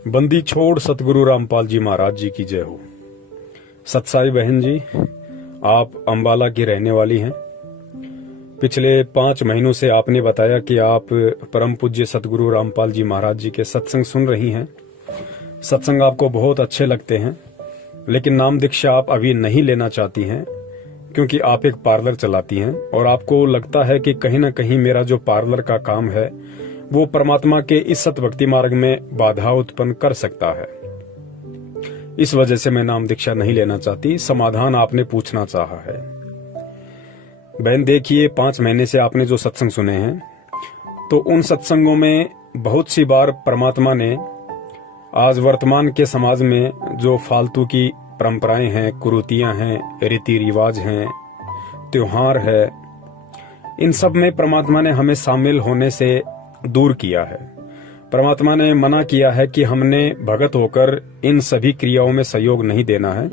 बंदी छोड़ सतगुरु रामपाल जी महाराज जी की जय हो। सतसाई बहन जी, आप अंबाला की रहने वाली हैं। पिछले 5 महीनों से आपने बताया कि आप परम पूज्य सतगुरु रामपाल जी महाराज जी के सत्संग सुन रही हैं। सत्संग आपको बहुत अच्छे लगते हैं, लेकिन नाम दीक्षा आप अभी नहीं लेना चाहती हैं क्योंकि आप एक पार्लर चलाती हैं और आपको लगता है कि कहीं ना कहीं मेरा जो पार्लर का काम है वो परमात्मा के इस सत भक्ति मार्ग में बाधा उत्पन्न कर सकता है। इस वजह से मैं नाम दीक्षा नहीं लेना चाहती। समाधान आपने पूछना चाहा है। बहन देखिए, 5 महीने से आपने जो सत्संग सुने हैं तो उन सत्संगों में बहुत सी बार परमात्मा ने आज वर्तमान के समाज में जो फालतू की परंपराएं हैं, कुरीतियां हैं, रीति रिवाज हैं, त्योहार है, इन सब में परमात्मा ने हमें शामिल होने से दूर किया है। परमात्मा ने मना किया है कि हमने भगत होकर इन सभी क्रियाओं में सहयोग नहीं देना है,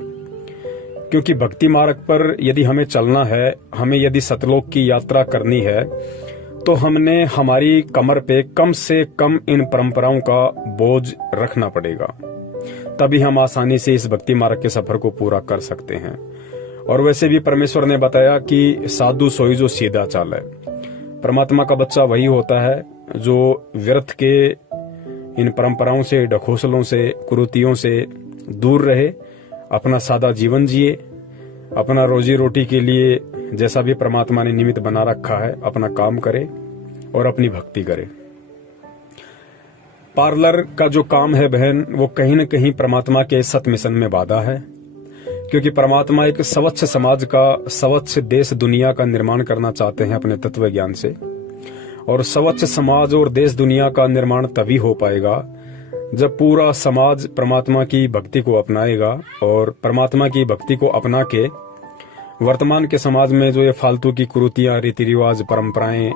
क्योंकि भक्ति मार्ग पर यदि हमें चलना है, हमें यदि सतलोक की यात्रा करनी है, तो हमने हमारी कमर पे कम से कम इन परंपराओं का बोझ रखना पड़ेगा। तभी हम आसानी से इस भक्ति मार्ग के सफर को पूरा कर सकते हैं। और वैसे भी परमेश्वर ने बताया कि साधु सोई जो सीधा चाले। परमात्मा का बच्चा वही होता है जो व्यर्थ के इन परंपराओं से, ढकोसलों से, कुरीतियों से दूर रहे, अपना सादा जीवन जिए, अपना रोजी रोटी के लिए जैसा भी परमात्मा ने निमित्त बना रखा है अपना काम करे और अपनी भक्ति करे। पार्लर का जो काम है बहन, वो कहीं न कहीं परमात्मा के सत मिशन में बाधा है, क्योंकि परमात्मा एक स्वच्छ समाज का, स्वच्छ देश दुनिया का निर्माण करना चाहते हैं अपने तत्व ज्ञान से। और स्वच्छ समाज और देश दुनिया का निर्माण तभी हो पाएगा जब पूरा समाज परमात्मा की भक्ति को अपनाएगा। और परमात्मा की भक्ति को अपना के वर्तमान के समाज में जो ये फालतू की कुरीतियां, रीति रिवाज, परंपराएं,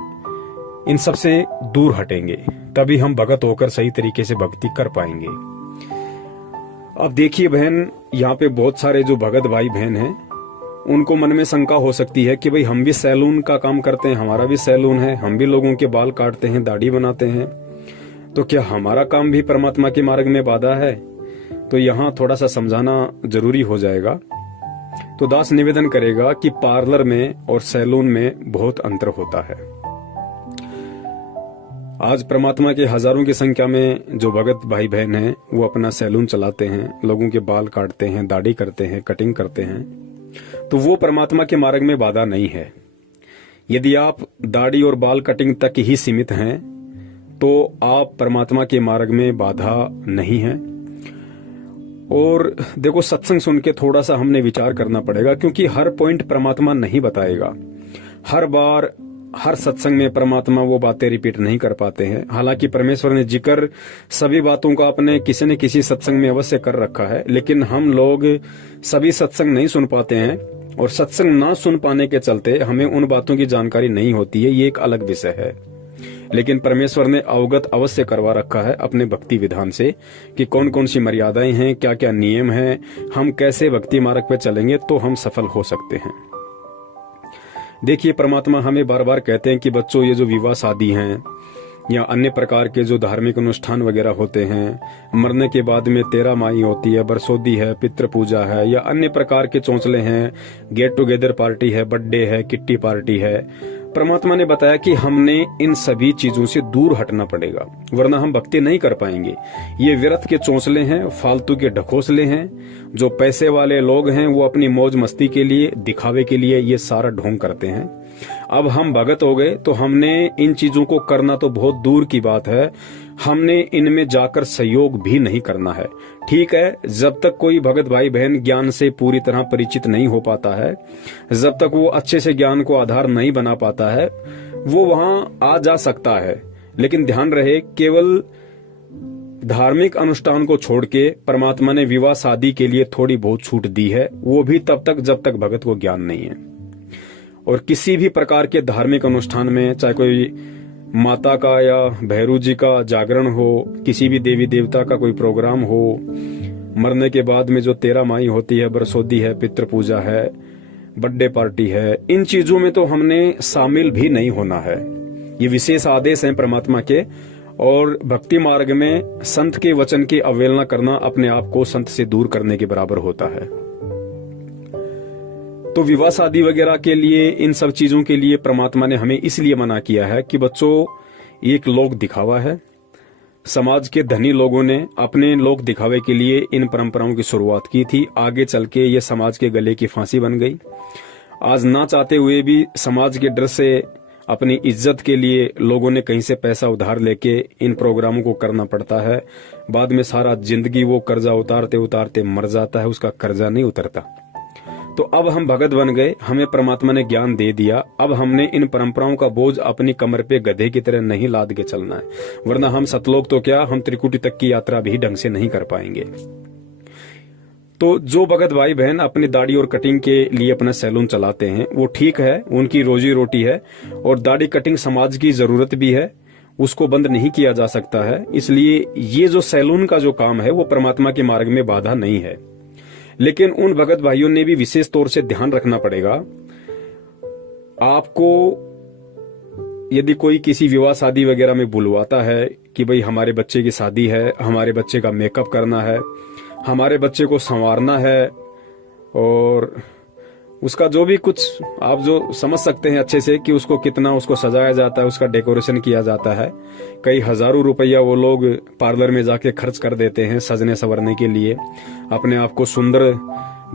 इन सब से दूर हटेंगे, तभी हम भगत होकर सही तरीके से भक्ति कर पाएंगे। अब देखिए बहन, यहाँ पे बहुत सारे जो भगत भाई बहन हैं, उनको मन में शंका हो सकती है कि भाई हम भी सैलून का काम करते हैं, हमारा भी सैलून है, हम भी लोगों के बाल काटते हैं, दाढ़ी बनाते हैं, तो क्या हमारा काम भी परमात्मा के मार्ग में बाधा है? तो यहाँ थोड़ा सा समझाना जरूरी हो जाएगा। तो दास निवेदन करेगा कि पार्लर में और सैलून में बहुत अंतर होता है। आज परमात्मा के हजारों की संख्या में जो भगत भाई बहन हैं वो अपना सैलून चलाते हैं, लोगों के बाल काटते हैं, दाढ़ी करते हैं, कटिंग करते हैं, तो वो परमात्मा के मार्ग में बाधा नहीं है। यदि आप दाढ़ी और बाल कटिंग तक ही सीमित हैं तो आप परमात्मा के मार्ग में बाधा नहीं है। और देखो, सत्संग सुन के थोड़ा सा हमने विचार करना पड़ेगा, क्योंकि हर पॉइंट परमात्मा नहीं बताएगा। हर बार हर सत्संग में परमात्मा वो बातें रिपीट नहीं कर पाते हैं। हालांकि परमेश्वर ने जिक्र सभी बातों का अपने किसी न किसी सत्संग में अवश्य कर रखा है, लेकिन हम लोग सभी सत्संग नहीं सुन पाते हैं और सत्संग ना सुन पाने के चलते हमें उन बातों की जानकारी नहीं होती है। ये एक अलग विषय है, लेकिन परमेश्वर ने अवगत अवश्य करवा रखा है अपने भक्ति विधान से कि कौन कौन सी मर्यादाएं हैं, क्या क्या नियम हैं, हम कैसे भक्ति मार्ग पे चलेंगे तो हम सफल हो सकते हैं। देखिए, परमात्मा हमें बार बार कहते हैं कि बच्चों, ये जो विवाह शादी हैं या अन्य प्रकार के जो धार्मिक अनुष्ठान वगैरह होते हैं, मरने के बाद में 13 माई होती है, बरसोदी है, पितृ पूजा है, या अन्य प्रकार के चौंचले हैं, गेट टुगेदर पार्टी है, बर्थडे है, किट्टी पार्टी है, परमात्मा ने बताया कि हमने इन सभी चीजों से दूर हटना पड़ेगा, वरना हम भक्ति नहीं कर पाएंगे। ये व्यर्थ के चौंचले हैं, फालतू के ढकोसले हैं। जो पैसे वाले लोग हैं वो अपनी मौज मस्ती के लिए, दिखावे के लिए ये सारा ढोंग करते हैं। अब हम भगत हो गए तो हमने इन चीजों को करना तो बहुत दूर की बात है, हमने इनमें जाकर सहयोग भी नहीं करना है। ठीक है, जब तक कोई भगत भाई बहन ज्ञान से पूरी तरह परिचित नहीं हो पाता है, जब तक वो अच्छे से ज्ञान को आधार नहीं बना पाता है, वो वहां आ जा सकता है। लेकिन ध्यान रहे, केवल धार्मिक अनुष्ठान को छोड़ के परमात्मा ने विवाह शादी के लिए थोड़ी बहुत छूट दी है, वो भी तब तक जब तक भगत को ज्ञान नहीं है। और किसी भी प्रकार के धार्मिक अनुष्ठान में, चाहे कोई माता का या भैरू जी का जागरण हो, किसी भी देवी देवता का कोई प्रोग्राम हो, मरने के बाद में जो 13 माई होती है, बरसोदी है, पितृ पूजा है, बर्थडे पार्टी है, इन चीजों में तो हमने शामिल भी नहीं होना है। ये विशेष आदेश हैं परमात्मा के। और भक्ति मार्ग में संत के वचन की अवहेलना करना अपने आप को संत से दूर करने के बराबर होता है। तो विवाह शादी वगैरह के लिए, इन सब चीजों के लिए परमात्मा ने हमें इसलिए मना किया है कि बच्चों, एक लोक दिखावा है। समाज के धनी लोगों ने अपने लोक दिखावे के लिए इन परंपराओं की शुरुआत की थी। आगे चल के ये समाज के गले की फांसी बन गई। आज ना चाहते हुए भी समाज के डर से, अपनी इज्जत के लिए लोगों ने कहीं से पैसा उधार लेके इन प्रोग्रामों को करना पड़ता है। बाद में सारा जिंदगी वो कर्जा उतारते उतारते मर जाता है, उसका कर्जा नहीं उतरता। तो अब हम भगत बन गए, हमें परमात्मा ने ज्ञान दे दिया। अब हमने इन परंपराओं का बोझ अपनी कमर पे गधे की तरह नहीं लाद के चलना है, वरना हम सतलोक तो क्या, हम त्रिकुटी तक की यात्रा भी ढंग से नहीं कर पाएंगे। तो जो भगत भाई बहन अपनी दाढ़ी और कटिंग के लिए अपना सैलून चलाते हैं, वो ठीक है, उनकी रोजी रोटी है, और दाढ़ी कटिंग समाज की जरूरत भी है, उसको बंद नहीं किया जा सकता है। इसलिए ये जो सैलून का जो काम है वो परमात्मा के मार्ग में बाधा नहीं है। लेकिन उन भगत भाइयों ने भी विशेष तौर से ध्यान रखना पड़ेगा। आपको यदि कोई किसी विवाह शादी वगैरह में बुलवाता है कि भाई हमारे बच्चे की शादी है, हमारे बच्चे का मेकअप करना है, हमारे बच्चे को संवारना है, और उसका जो भी कुछ आप जो समझ सकते हैं अच्छे से कि उसको कितना उसको सजाया जाता है, उसका डेकोरेशन किया जाता है। कई हजारों रुपया वो लोग पार्लर में जाके खर्च कर देते हैं सजने संवरने के लिए, अपने आप को सुंदर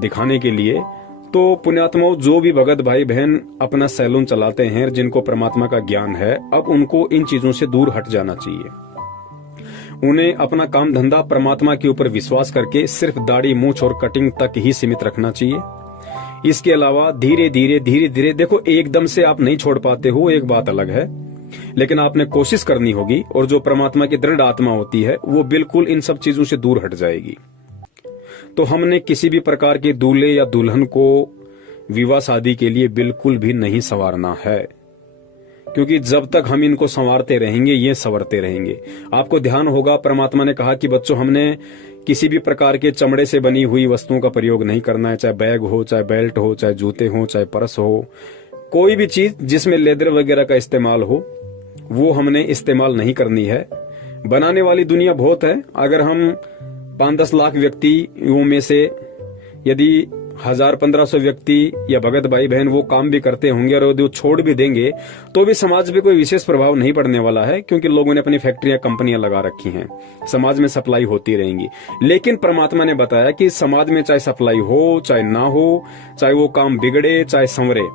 दिखाने के लिए। तो पुण्यात्माओं, जो भी भगत भाई बहन अपना सैलून चलाते हैं, जिनको परमात्मा का ज्ञान है, अब उनको इन चीजों से दूर हट जाना चाहिए। उन्हें अपना काम धंधा परमात्मा के ऊपर विश्वास करके सिर्फ दाढ़ी, मूंछ और कटिंग तक ही सीमित रखना चाहिए। इसके अलावा धीरे धीरे देखो, एकदम से आप नहीं छोड़ पाते हो, एक बात अलग है, लेकिन आपने कोशिश करनी होगी, और जो परमात्मा की दृढ़ आत्मा होती है वो बिल्कुल इन सब चीजों से दूर हट जाएगी। तो हमने किसी भी प्रकार के दूल्हे या दुल्हन को विवाह शादी के लिए बिल्कुल भी नहीं संवारना है, क्योंकि जब तक हम इनको संवारते रहेंगे ये संवरते रहेंगे। आपको ध्यान होगा, परमात्मा ने कहा कि बच्चों, हमने किसी भी प्रकार के चमड़े से बनी हुई वस्तुओं का प्रयोग नहीं करना है, चाहे बैग हो, चाहे बेल्ट हो, चाहे जूते हो, चाहे पर्स हो, कोई भी चीज जिसमें लेदर वगैरह का इस्तेमाल हो वो हमने इस्तेमाल नहीं करनी है। बनाने वाली दुनिया बहुत है। अगर हम 5-10 लाख व्यक्तियों में से यदि 1000-1500 व्यक्ति या भगत भाई बहन वो काम भी करते होंगे और वो छोड़ भी देंगे तो भी समाज पे कोई विशेष प्रभाव नहीं पड़ने वाला है, क्योंकि लोगों ने अपनी फैक्ट्रियां, कंपनियां लगा रखी हैं, समाज में सप्लाई होती रहेंगी। लेकिन परमात्मा ने बताया कि समाज में चाहे सप्लाई हो चाहे ना हो, चाहे वो काम बिगड़े चाहे संवरे,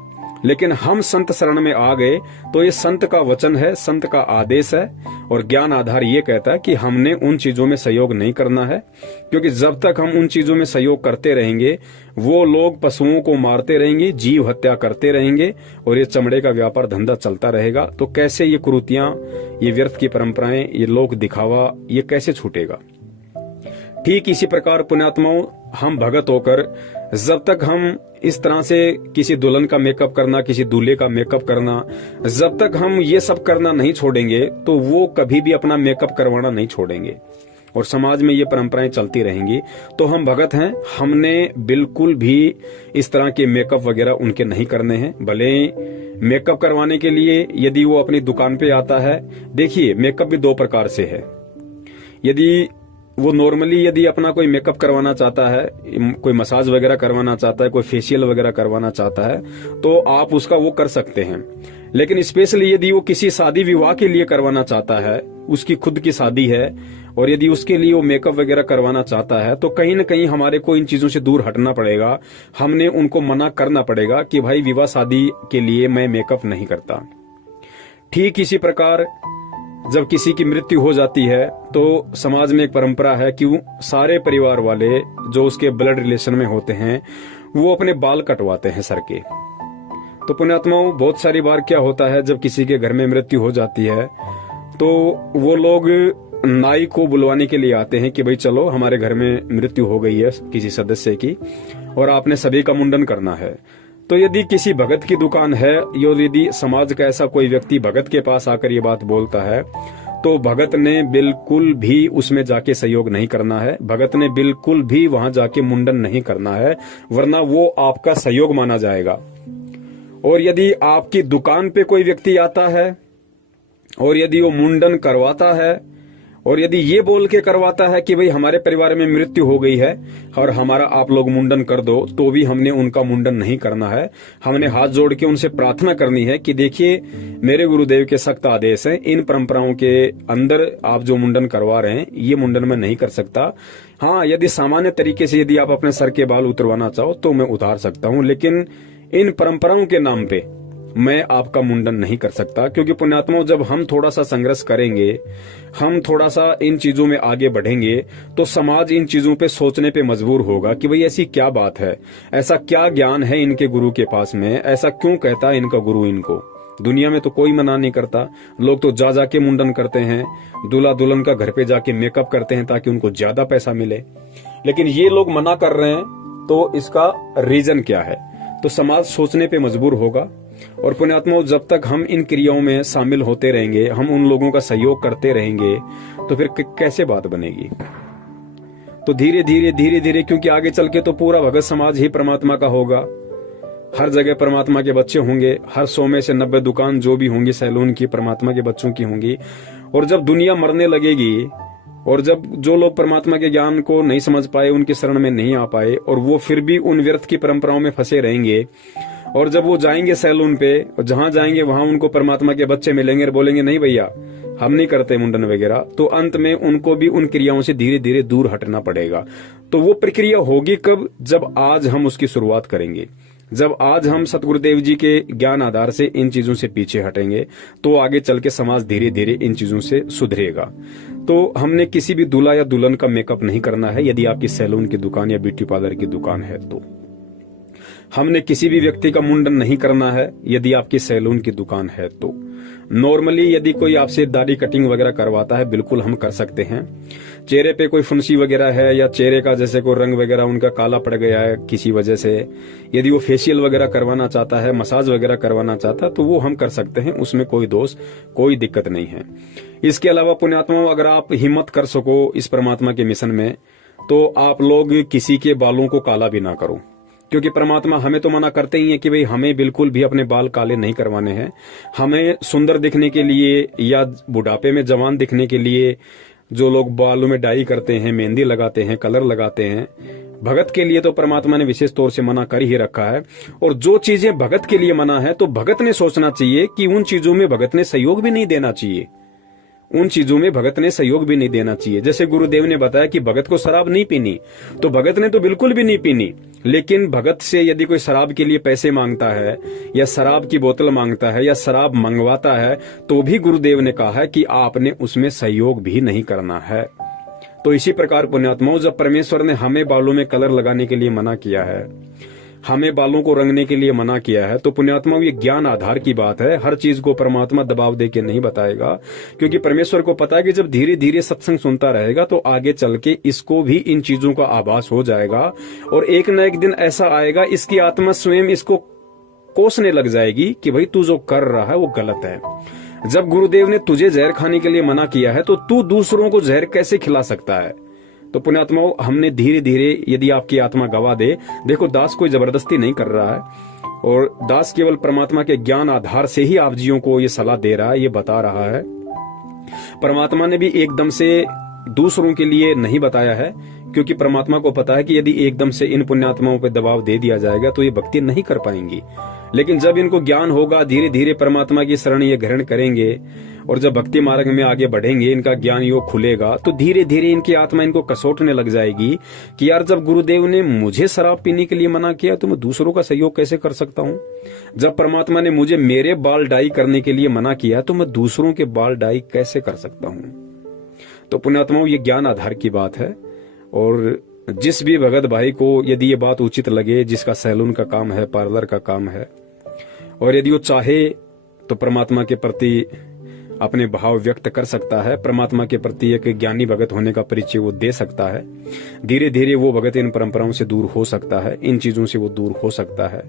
लेकिन हम संत शरण में आ गए तो ये संत का वचन है, संत का आदेश है, और ज्ञान आधार ये कहता है कि हमने उन चीजों में सहयोग नहीं करना है। क्योंकि जब तक हम उन चीजों में सहयोग करते रहेंगे वो लोग पशुओं को मारते रहेंगे, जीव हत्या करते रहेंगे, और ये चमड़े का व्यापार धंधा चलता रहेगा। तो कैसे ये कुरीतियां, ये व्यर्थ की परंपराएं, ये लोक दिखावा, ये कैसे छूटेगा? ठीक इसी प्रकार पुण्यात्माओं, हम भगत होकर जब तक हम इस तरह से किसी दुल्हन का मेकअप करना, किसी दूल्हे का मेकअप करना, जब तक हम ये सब करना नहीं छोड़ेंगे तो वो कभी भी अपना मेकअप करवाना नहीं छोड़ेंगे, और समाज में ये परंपराएं चलती रहेंगी। तो हम भगत हैं, हमने बिल्कुल भी इस तरह के मेकअप वगैरह उनके नहीं करने हैं। भले मेकअप करवाने के लिए यदि वो अपनी दुकान पे आता है, देखिए मेकअप भी 2 प्रकार से है। यदि वो नॉर्मली यदि अपना कोई मेकअप करवाना चाहता है, कोई मसाज वगैरह करवाना चाहता है, कोई फेशियल वगैरह करवाना चाहता है, तो आप उसका वो कर सकते हैं। लेकिन स्पेशली यदि वो किसी शादी विवाह के लिए करवाना चाहता है, उसकी खुद की शादी है, और यदि उसके लिए वो मेकअप वगैरह करवाना चाहता है, तो कहीं न कहीं हमारे को इन चीजों से दूर हटना पड़ेगा। हमने उनको मना करना पड़ेगा कि भाई विवाह शादी के लिए मैं मेकअप नहीं करता। ठीक इसी प्रकार जब किसी की मृत्यु हो जाती है तो समाज में एक परंपरा है कि सारे परिवार वाले जो उसके ब्लड रिलेशन में होते हैं वो अपने बाल कटवाते हैं सर के। तो पुण्यात्माओं, बहुत सारी बार क्या होता है, जब किसी के घर में मृत्यु हो जाती है तो वो लोग नाई को बुलवाने के लिए आते हैं कि भाई चलो हमारे घर में मृत्यु हो गई है किसी सदस्य की और आपने सभी का मुंडन करना है। तो यदि किसी भगत की दुकान है, यदि समाज का ऐसा कोई व्यक्ति भगत के पास आकर ये बात बोलता है, तो भगत ने बिल्कुल भी उसमें जाके सहयोग नहीं करना है। भगत ने बिल्कुल भी वहां जाके मुंडन नहीं करना है, वरना वो आपका सहयोग माना जाएगा। और यदि आपकी दुकान पे कोई व्यक्ति आता है और यदि वो मुंडन करवाता है और यदि ये बोल के करवाता है कि भाई हमारे परिवार में मृत्यु हो गई है और हमारा आप लोग मुंडन कर दो, तो भी हमने उनका मुंडन नहीं करना है। हमने हाथ जोड़ के उनसे प्रार्थना करनी है कि देखिए मेरे गुरुदेव के सख्त आदेश हैं, इन परंपराओं के अंदर आप जो मुंडन करवा रहे हैं ये मुंडन मैं नहीं कर सकता। हाँ, यदि सामान्य तरीके से यदि आप अपने सर के बाल उतरवाना चाहो तो मैं उतार सकता हूँ, लेकिन इन परंपराओं के नाम पे मैं आपका मुंडन नहीं कर सकता। क्योंकि पुण्यात्माओं, जब हम थोड़ा सा संघर्ष करेंगे, हम थोड़ा सा इन चीजों में आगे बढ़ेंगे, तो समाज इन चीजों पे सोचने पे मजबूर होगा कि भाई ऐसी क्या बात है, ऐसा क्या ज्ञान है इनके गुरु के पास में, ऐसा क्यों कहता है इनका गुरु इनको। दुनिया में तो कोई मना नहीं करता, लोग तो जा जाके मुंडन करते हैं, दूल्हा दुल्हन का घर पे जाके मेकअप करते हैं ताकि उनको ज्यादा पैसा मिले, लेकिन ये लोग मना कर रहे हैं। तो इसका रीजन क्या है? तो समाज सोचने पे मजबूर होगा। और पुण्यात्माओं, जब तक हम इन क्रियाओं में शामिल होते रहेंगे, हम उन लोगों का सहयोग करते रहेंगे, तो फिर कैसे बात बनेगी। तो धीरे धीरे क्योंकि आगे चल के तो पूरा भगत समाज ही परमात्मा का होगा, हर जगह परमात्मा के बच्चे होंगे, हर 100 में से 90 दुकान जो भी होंगी सैलून की परमात्मा के बच्चों की होंगी। और जब दुनिया मरने लगेगी और जब जो लोग परमात्मा के ज्ञान को नहीं समझ पाए, उनकी शरण में नहीं आ पाए, और वो फिर भी उन व्यर्थ की परंपराओं में फंसे रहेंगे, और जब वो जाएंगे सैलून पे और जहां जाएंगे वहां उनको परमात्मा के बच्चे मिलेंगे और बोलेंगे नहीं भैया हम नहीं करते मुंडन वगैरह, तो अंत में उनको भी उन क्रियाओं से धीरे धीरे दूर हटना पड़ेगा। तो वो प्रक्रिया होगी कब? जब आज हम उसकी शुरुआत करेंगे, जब आज हम सतगुरुदेव जी के ज्ञान आधार से इन चीजों से पीछे हटेंगे, तो आगे चल के समाज धीरे धीरे इन चीजों से सुधरेगा। तो हमने किसी भी दूल्हा या दुल्हन का मेकअप नहीं करना है यदि आपकी सैलून की दुकान या ब्यूटी पार्लर की दुकान है। तो हमने किसी भी व्यक्ति का मुंडन नहीं करना है यदि आपकी सैलून की दुकान है। तो नॉर्मली यदि कोई आपसे दाढ़ी कटिंग वगैरह करवाता है, बिल्कुल हम कर सकते हैं। चेहरे पे कोई फुंसी वगैरह है या चेहरे का जैसे कोई रंग वगैरह उनका काला पड़ गया है किसी वजह से, यदि वो फेशियल वगैरह करवाना चाहता है, मसाज वगैरह करवाना चाहता है, तो वो हम कर सकते हैं, उसमें कोई दोष कोई दिक्कत नहीं है। इसके अलावा पुण्यात्माओं, अगर आप हिम्मत कर सको इस परमात्मा के मिशन में, तो आप लोग किसी के बालों को काला भी ना करो। क्योंकि परमात्मा हमें तो मना करते ही है कि भाई हमें बिल्कुल भी अपने बाल काले नहीं करवाने हैं। हमें सुंदर दिखने के लिए या बुढ़ापे में जवान दिखने के लिए जो लोग बालों में डाई करते हैं, मेहंदी लगाते हैं, कलर लगाते हैं, भगत के लिए तो परमात्मा ने विशेष तौर से मना कर ही रखा है। और जो चीजें भगत के लिए मना है, तो भगत ने सोचना चाहिए कि उन चीजों में भगत ने सहयोग भी नहीं देना चाहिए, उन चीजों में भगत ने सहयोग भी नहीं देना चाहिए। जैसे गुरुदेव ने बताया कि भगत को शराब नहीं पीनी, तो भगत ने तो बिल्कुल भी नहीं पीनी। लेकिन भगत से यदि कोई शराब के लिए पैसे मांगता है या शराब की बोतल मांगता है या शराब मंगवाता है, तो भी गुरुदेव ने कहा है कि आपने उसमें सहयोग भी नहीं करना है। तो इसी प्रकार पुण्यात्माओं, जब परमेश्वर ने हमें बालों में कलर लगाने के लिए मना किया है, हमें बालों को रंगने के लिए मना किया है, तो पुण्यात्माओं ये ज्ञान आधार की बात है। हर चीज को परमात्मा दबाव दे के नहीं बताएगा, क्योंकि परमेश्वर को पता है कि जब धीरे धीरे सत्संग सुनता रहेगा तो आगे चल के इसको भी इन चीजों का आभास हो जाएगा, और एक न एक दिन ऐसा आएगा इसकी आत्मा स्वयं इसको कोसने लग जाएगी कि भाई तू जो कर रहा है वो गलत है। जब गुरुदेव ने तुझे जहर खाने के लिए मना किया है, तो तू दूसरों को जहर कैसे खिला सकता है। तो पुण्यात्माओं, हमने धीरे धीरे, यदि आपकी आत्मा गवा दे, देखो दास कोई जबरदस्ती नहीं कर रहा है, और दास केवल परमात्मा के ज्ञान आधार से ही आप जियों को ये सलाह दे रहा है, ये बता रहा है। परमात्मा ने भी एकदम से दूसरों के लिए नहीं बताया है, क्योंकि परमात्मा को पता है कि यदि एकदम से इन पुण्यात्माओं पर दबाव दे दिया जाएगा तो ये भक्ति नहीं कर पाएंगी। लेकिन जब इनको ज्ञान होगा, धीरे धीरे परमात्मा की शरण ये ग्रहण करेंगे, और जब भक्ति मार्ग में आगे बढ़ेंगे, इनका ज्ञान योग खुलेगा, तो धीरे धीरे इनकी आत्मा इनको कसोटने लग जाएगी कि यार जब गुरुदेव ने मुझे शराब पीने के लिए मना किया तो मैं दूसरों का सहयोग कैसे कर सकता हूँ। जब परमात्मा ने मुझे मेरे बाल डाई करने के लिए मना किया तो मैं दूसरों के बाल डाई कैसे कर सकता हूँ। तो पुण्यात्माओं, ये ज्ञान आधार की बात है। और जिस भी भगत भाई को यदि ये बात उचित लगे, जिसका सैलून का काम है, पार्लर का काम है, और यदि वो चाहे तो परमात्मा के प्रति अपने भाव व्यक्त कर सकता है, परमात्मा के प्रति एक ज्ञानी भगत होने का परिचय वो दे सकता है, धीरे धीरे वो भगत इन परंपराओं से दूर हो सकता है, इन चीजों से वो दूर हो सकता है।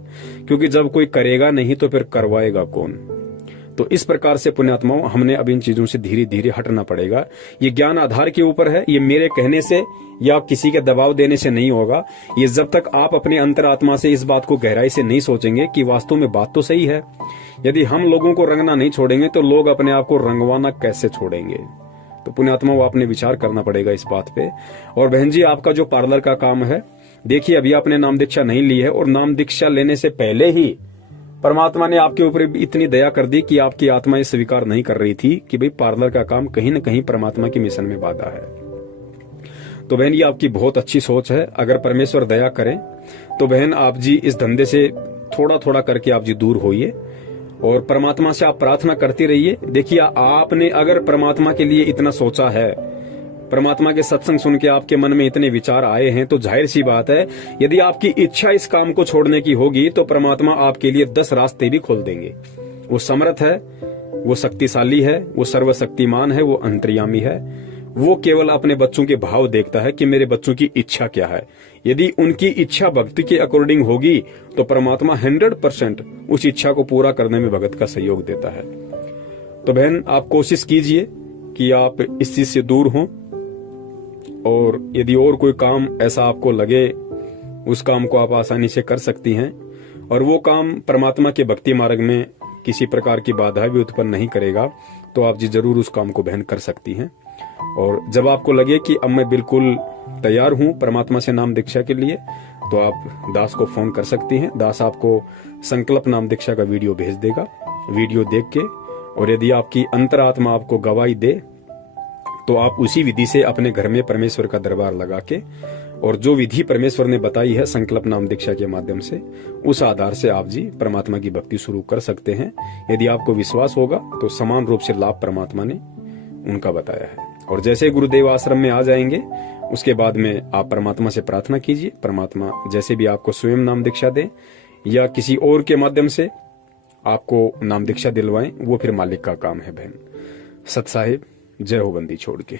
क्योंकि जब कोई करेगा नहीं तो फिर करवाएगा कौन। तो इस प्रकार से पुण्यात्माओं, हमने अब इन चीजों से धीरे धीरे हटना पड़ेगा। ये ज्ञान आधार के ऊपर है, ये मेरे कहने से या किसी के दबाव देने से नहीं होगा। ये जब तक आप अपने अंतरात्मा से इस बात को गहराई से नहीं सोचेंगे कि वास्तव में बात तो सही है, यदि हम लोगों को रंगना नहीं छोड़ेंगे तो लोग अपने आप को रंगवाना कैसे छोड़ेंगे? तो पुण्यात्मा, वो आपने विचार करना पड़ेगा इस बात पे। और बहन जी, आपका जो पार्लर का काम है, देखिए अभी आपने नाम दीक्षा नहीं ली है, और नाम दीक्षा लेने से पहले ही परमात्मा ने आपके ऊपर इतनी दया कर दी कि आपकी आत्मा ये स्वीकार नहीं कर रही थी कि भाई पार्लर का काम कहीं ना कहीं परमात्मा के मिशन में बाधा है। तो बहन, ये आपकी बहुत अच्छी सोच है। अगर परमेश्वर दया करें तो बहन आप जी इस धंधे से थोड़ा थोड़ा करके आप जी दूर होइए और परमात्मा से आप प्रार्थना करते रहिए। देखिए, आपने अगर परमात्मा के लिए इतना सोचा है, परमात्मा के सत्संग सुन के आपके मन में इतने विचार आए हैं, तो जाहिर सी बात है यदि आपकी इच्छा इस काम को छोड़ने की होगी तो परमात्मा आपके लिए 10 रास्ते भी खोल देंगे। वो समर्थ है, वो शक्तिशाली है, वो सर्वशक्तिमान है, वो अंतर्यामी है। वो केवल अपने बच्चों के भाव देखता है कि मेरे बच्चों की इच्छा क्या है। यदि उनकी इच्छा भक्ति के अकॉर्डिंग होगी तो परमात्मा 100% उस इच्छा को पूरा करने में भगत का सहयोग देता है। तो बहन, आप कोशिश कीजिए कि आप इस चीज से दूर हों, और यदि और कोई काम ऐसा आपको लगे उस काम को आप आसानी से कर सकती हैं, और वो काम परमात्मा के भक्ति मार्ग में किसी प्रकार की बाधा भी उत्पन्न नहीं करेगा, तो आप जी जरूर उस काम को बहन कर सकती हैं। और जब आपको लगे कि अब मैं बिल्कुल तैयार हूं परमात्मा से नाम दीक्षा के लिए, तो आप दास को फोन कर सकती हैं। दास आपको संकल्प नाम दीक्षा का वीडियो भेज देगा। वीडियो देख के, और यदि आपकी अंतरात्मा आपको गवाही दे तो आप उसी विधि से अपने घर में परमेश्वर का दरबार लगा के, और जो विधि परमेश्वर ने बताई है संकल्प नाम दीक्षा के माध्यम से, उस आधार से आप जी परमात्मा की भक्ति शुरू कर सकते हैं। यदि आपको विश्वास होगा तो समान रूप से लाभ परमात्मा ने उनका बताया है। और जैसे गुरुदेव आश्रम में आ जाएंगे उसके बाद में आप परमात्मा से प्रार्थना कीजिए, परमात्मा जैसे भी आपको स्वयं नाम दीक्षा दे या किसी और के माध्यम से आपको नाम दीक्षा दिलवाएं, वो फिर मालिक का काम है बहन। सत साहिब, जय हो बंदी छोड़ के।